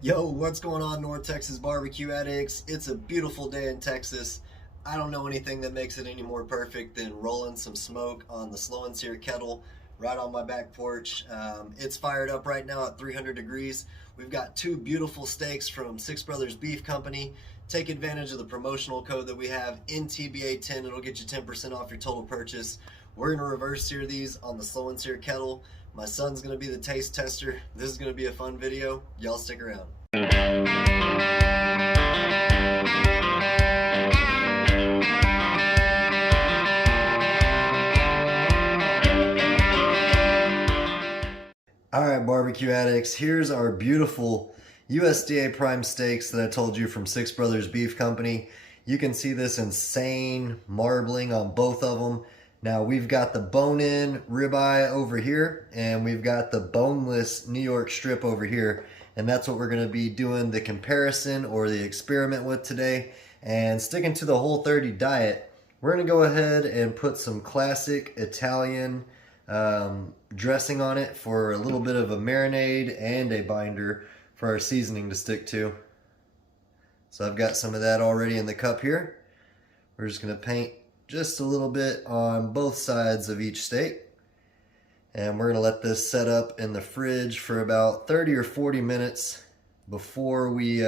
Yo, what's going on, North Texas barbecue addicts? It's a beautiful day in Texas. I don't know anything that makes it any more perfect than rolling some smoke on the slow and sear kettle right on my back porch. It's fired up right now at 300 degrees. We've got two beautiful steaks from Six Brothers Beef Company. Take advantage of the promotional code that we have in TBA10. It'll get you 10% off your total purchase. We're going to reverse sear these on the slow and sear kettle. My son's going to be the taste tester. This is going to be a fun video. Y'all stick around. Alright, barbecue addicts, here's our beautiful USDA Prime steaks that I told you from Six Brothers Beef Company. You can see this insane marbling on both of them. Now we've got the bone-in ribeye over here, and we've got the boneless New York strip over here. And that's what we're going to be doing the comparison or the experiment with today. And sticking to the Whole30 diet, we're going to go ahead and put some classic Italian dressing on it for a little bit of a marinade and a binder for our seasoning to stick to. So I've got some of that already in the cup here. We're just going to paint just a little bit on both sides of each steak. And we're going to let this set up in the fridge for about 30 or 40 minutes before we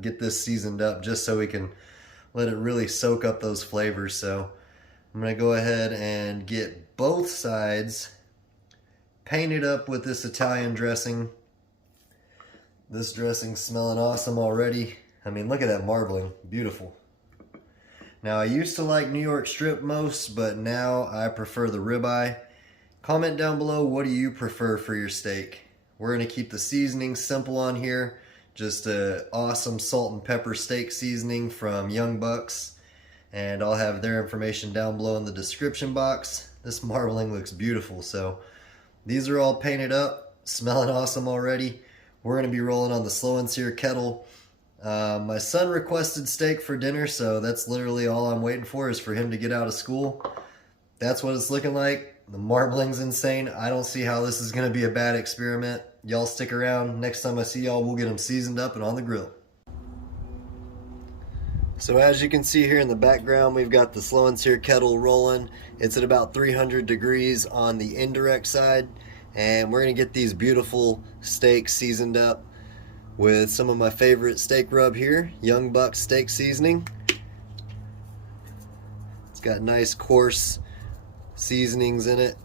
get this seasoned up, just so we can let it really soak up those flavors. So I'm going to go ahead and get both sides painted up with this Italian dressing. This dressing's smelling awesome already. I mean, look at that marbling. Beautiful. Now, I used to like New York strip most, but now I prefer the ribeye. Comment down below, what do you prefer for your steak? We're going to keep the seasoning simple on here. Just a awesome salt and pepper steak seasoning from Youngbucks. And I'll have their information down below in the description box. This marbling looks beautiful. So these are all painted up, smelling awesome already. We're going to be rolling on the slow and sear kettle. My son requested steak for dinner, so that's literally all I'm waiting for, is for him to get out of school. That's what it's looking like. The marbling's insane. I don't see how this is going to be a bad experiment. Y'all stick around. Next time I see y'all, we'll get them seasoned up and on the grill. So as you can see here in the background, we've got the slow and sear kettle rolling. It's at about 300 degrees on the indirect side. And we're going to get these beautiful steaks seasoned up with some of my favorite steak rub here, Youngbucks Steaks Seasoning. It's got nice coarse seasonings in it.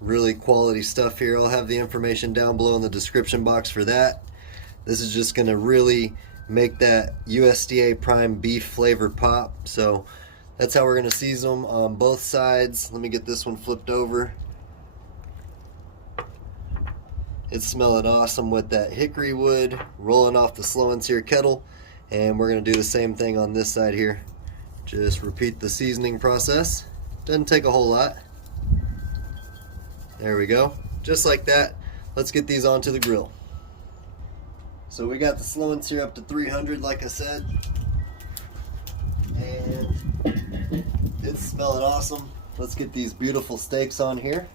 Really quality stuff here. I'll have the information down below in the description box for that. This is just going to really make that USDA Prime beef flavor pop. So that's how we're going to season them on both sides. Let me get this one flipped over. It's smelling awesome with that hickory wood rolling off the slow and sear kettle. And we're going to do the same thing on this side here. Just repeat the seasoning process. Doesn't take a whole lot. There we go. Just like that. Let's get these onto the grill. So we got the slow and sear up to 300, like I said. And it's smelling awesome. Let's get these beautiful steaks on here.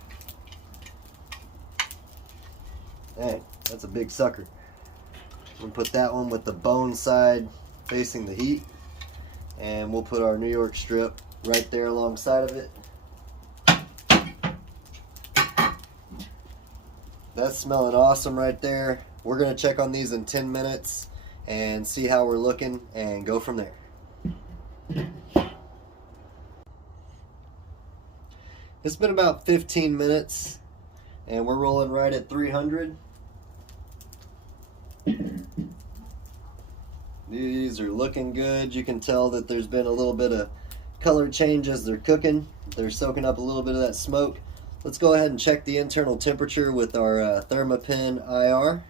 Hey, that's a big sucker. We'll put that one with the bone side facing the heat. And we'll put our New York strip right there alongside of it. That's smelling awesome right there. We're going to check on these in 10 minutes and see how we're looking and go from there. It's been about 15 minutes and we're rolling right at 300. These are looking good. You can tell that there's been a little bit of color change as they're cooking. They're soaking up a little bit of that smoke. Let's go ahead and check the internal temperature with our Thermopin IR.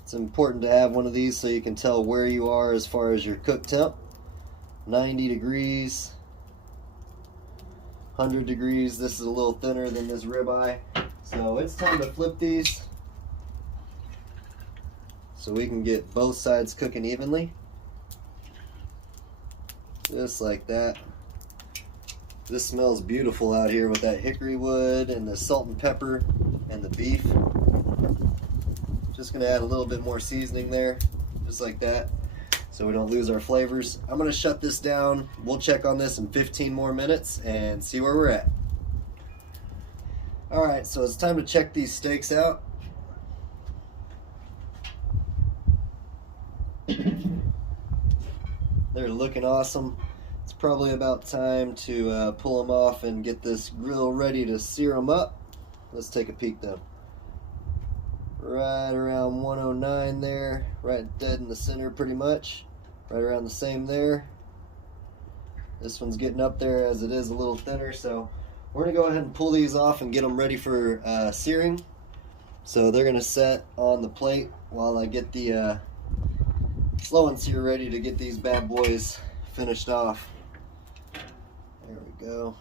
It's important to have one of these so you can tell where you are as far as your cook temp. 90 degrees, 100 degrees. This is a little thinner than this ribeye. So it's time to flip these so we can get both sides cooking evenly. Just like that. This smells beautiful out here with that hickory wood and the salt and pepper and the beef. Just gonna add a little bit more seasoning there, just like that, so we don't lose our flavors. I'm gonna shut this down. We'll check on this in 15 more minutes and see where we're at. All right, so it's time to check these steaks out. They're looking awesome. It's probably about time to pull them off and get this grill ready to sear them up. Let's take a peek though. Right around 109 there, right dead in the center pretty much. Right around the same there. This one's getting up there as it is a little thinner, so we're gonna go ahead and pull these off and get them ready for searing. So they're gonna set on the plate while I get the slow and sear ready to get these bad boys finished off. There we go.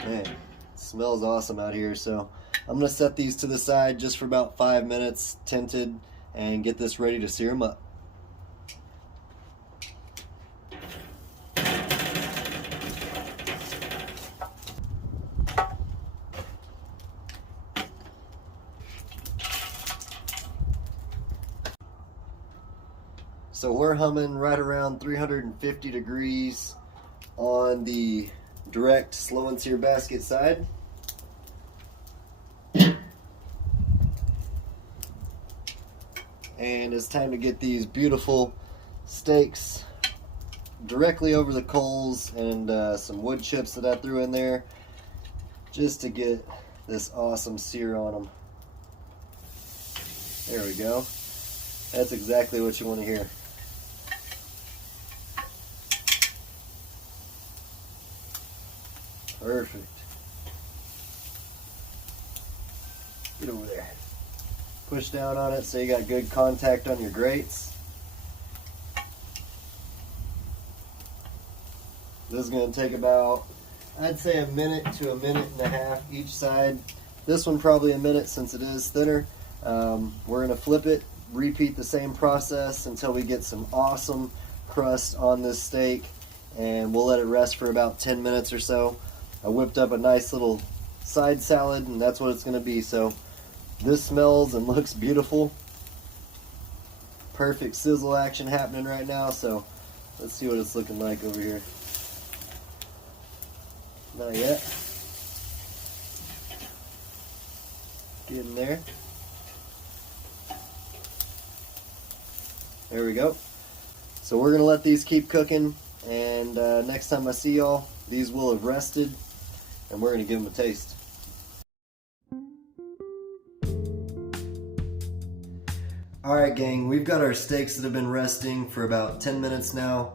Man, it smells awesome out here. So I'm gonna set these to the side just for about 5 minutes, tinted, and get this ready to sear them up. So we're humming right around 350 degrees on the direct slow and sear basket side. And it's time to get these beautiful steaks directly over the coals, and some wood chips that I threw in there just to get this awesome sear on them. There we go. That's exactly what you want to hear. Perfect. Get over there. Push down on it so you got good contact on your grates. This is going to take about, I'd say, a minute to a minute and a half each side. This one probably a minute since it is thinner. We're going to flip it, repeat the same process until we get some awesome crust on this steak, and we'll let it rest for about 10 minutes or so. I whipped up a nice little side salad, and that's what it's going to be. So this smells and looks beautiful. Perfect sizzle action happening right now. So let's see what it's looking like over here. Not yet. Getting there. There we go. So we're going to let these keep cooking, and next time I see y'all, these will have rested, and we're going to give them a taste. Alright gang, we've got our steaks that have been resting for about 10 minutes now.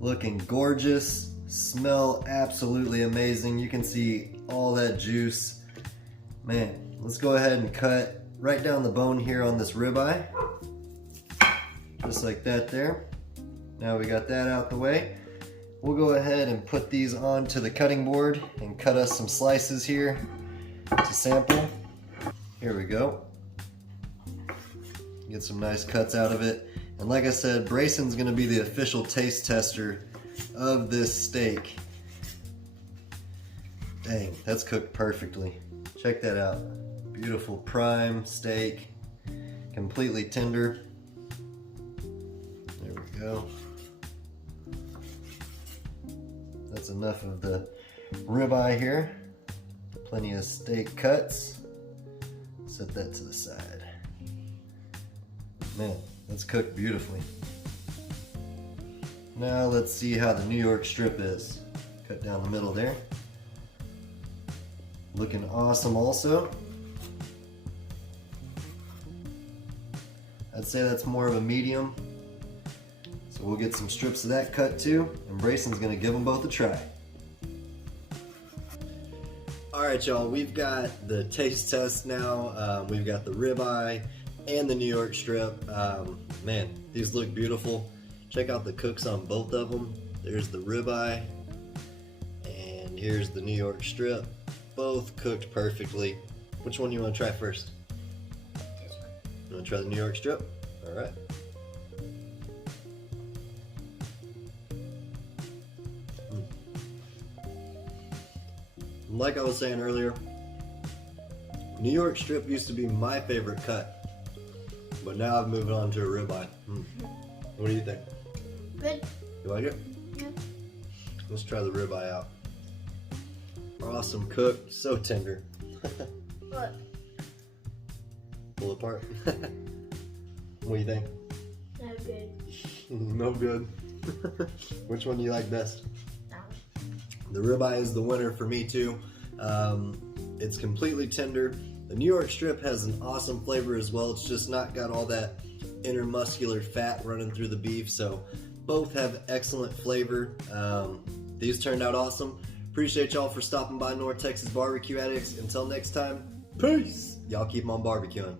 Looking gorgeous, smell absolutely amazing. You can see all that juice. Man, let's go ahead and cut right down the bone here on this ribeye. Just like that there. Now we got that out the way. We'll go ahead and put these onto the cutting board and cut us some slices here to sample. Here we go. Get some nice cuts out of it. And like I said, Brayson's gonna be the official taste tester of this steak. Dang, that's cooked perfectly. Check that out. Beautiful prime steak, completely tender. There we go. That's enough of the ribeye here. Plenty of steak cuts. Set that to the side. Man, that's cooked beautifully. Now let's see how the New York strip is. Cut down the middle there. Looking awesome also. I'd say that's more of a medium. So we'll get some strips of that cut too, and Brayson's gonna give them both a try. Alright y'all, we've got the taste test now. We've got the ribeye and the New York strip. Man, these look beautiful. Check out the cooks on both of them. There's the ribeye, and here's the New York strip. Both cooked perfectly. Which one do you want to try first? You want to try the New York strip? Alright. Like I was saying earlier, New York strip used to be my favorite cut, but now I've moved on to a ribeye. What do you think? Good. You like it? Yeah. Let's try the ribeye out. Awesome cooked, so tender. Look. Pull apart. What do you think? No good. No good. Which one do you like best? No. The ribeye is the winner for me too. It's completely tender. The New York strip has an awesome flavor as well. It's just not got all that intermuscular fat running through the beef, so both have excellent flavor. These turned out awesome. Appreciate y'all for stopping by North Texas Barbecue Addicts. Until next time, peace. Y'all keep on barbecuing.